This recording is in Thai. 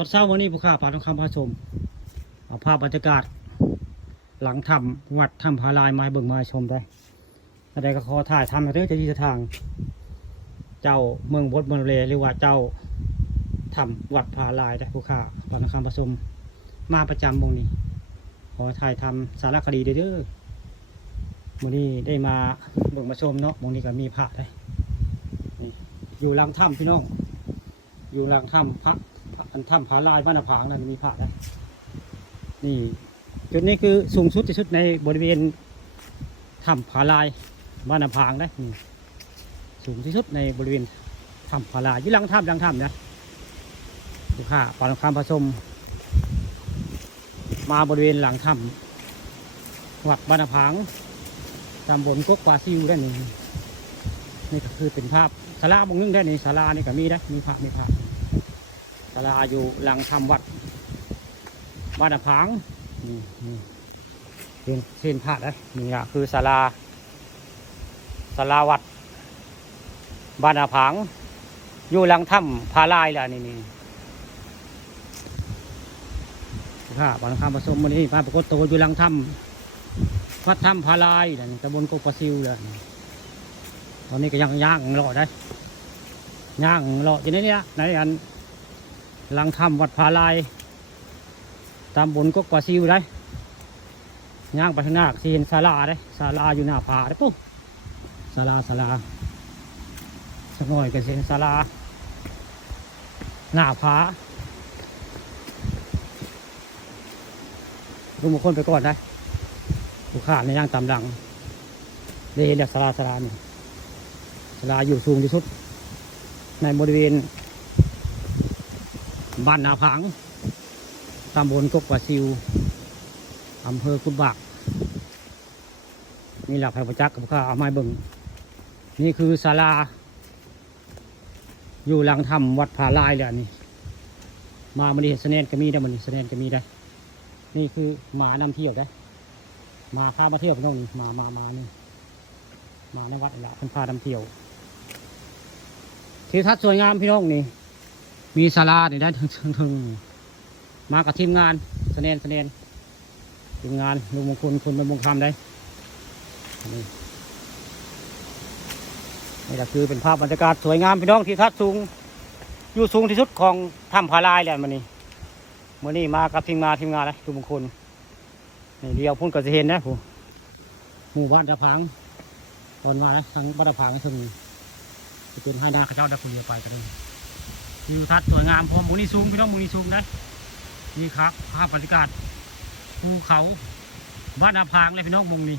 ตอนเช้าวันนี้ผู้ข้าพาทองคำพาชมเอาภาพบรรยากาศหลังถ้ำวัดถ้ำพาลายไม้เบิ่งมาชมได้อะไรก็ขอถ่ายทำในเรื่องจะที่ทางเจ้าเมืองบดเมืองเลหรือว่าเจ้าถ้ำวัดพาลายได้ผู้ข้าพาทองคำพาชมมาประจำวงนี้ขอถ่ายทำสารคดีเด้อวันนี้ได้มาเบิ่งมาชมเนาะวงนี้ก็มีพระได้อยู่หลังถ้ำพี่น้องอยู่หลังถ้ำพระอันถ้ำผาลายบ้านผางนั่นมีพระนะนี่จุดนี้คือสูงสุดที่สุดในบริเวณถ้ำผาลายบ้านผางนะนี่สูงที่สุดในบริเวณถ้ำผาลายอยู่หลังถ้ำนะลูกค้าปานคำผสมมาบริเวณหลังถ้ำวัดบ้านผางตำบลกกวาซิวได้นี่ก็คือเป็นภาพศาลาบงนึงได้ในศาลานี่ก็มีได้มีพระศาลาอยู่หลังทำวัดบ้านผางนี่เส้นพระได้นี่แหละคือศาลาวัดบ้านผางอยู่หลังถ้ำพาลายแหละนี่ข้าบ้านคำผสมวันนี้พระปรากฏตัวอยู่หลังถ้ำวัดถ้ำพาลายตำบลกกวาซิวเลยตอนนี้ก็ย่างรอได้ย่างรออยู่ในนี้ในอันหลังถ้ำวัดพาลายตามบนก็กว่าซิวได้ย่างไปข้างหน้าสิเห็นศาลาได้ศาลาอยู่หน้าผาได้ปุ๊บศาลาสักหน่อยก็เห็นศาลาหน้าผาลุงมงคลไปก่อนได้ผู้ข้าในย่างตามหลังได้เห็นศาลานี่ศาลาอยู่สูงที่สุดในบริเวณบ้านนาพังตำบลกกวาซิวอำเภอกุดบากมีหลักแผ่นประจักษ์กับข้าเอาไม้เบิ่งนี่คือศาลาอยู่หลังถ้ำวัดผาลายเลยนี่มามันเห็นเสน่ห์ก็มีได้มันเสน่ห์ก็มีได้นี่คือหมานำเที่ยวได้มาข้ามาเที่ยวพี่น้องนี่มานี่มาในวัดนี่แหละเป็นพานำเที่ยวทิวทัศน์สวยงามพี่น้องนี่มีศาลาในด้านทึงมากับทีมงานเสน่ห์ทีมงานลุงมงคลคนบรรมงคำได้นี่แหละคือเป็นภาพบรรยากาศสวยงามพี่น้องที่ทัศน์สูงอยู่สูงที่สุดของถ้ำผาลายเลยมันนี่มากับทีมงานเลยลุงมงคลนี่เดียวพุ่นก็จะเห็นนะผู้หมู่บ้านตะพังตอนมาแล้วทางบ้านตะพังไม่ถึงจะเป็นให้นาข้าเจ้าได้คุยไปกันเลยวิวทัศน์สวยงามพร้อมมูนี่สูงพี่น้องมูนี่สูงนะนี่ครับภาพบรรยากาศภูเขาบ้านนาพางเลยพี่น้องมงนี่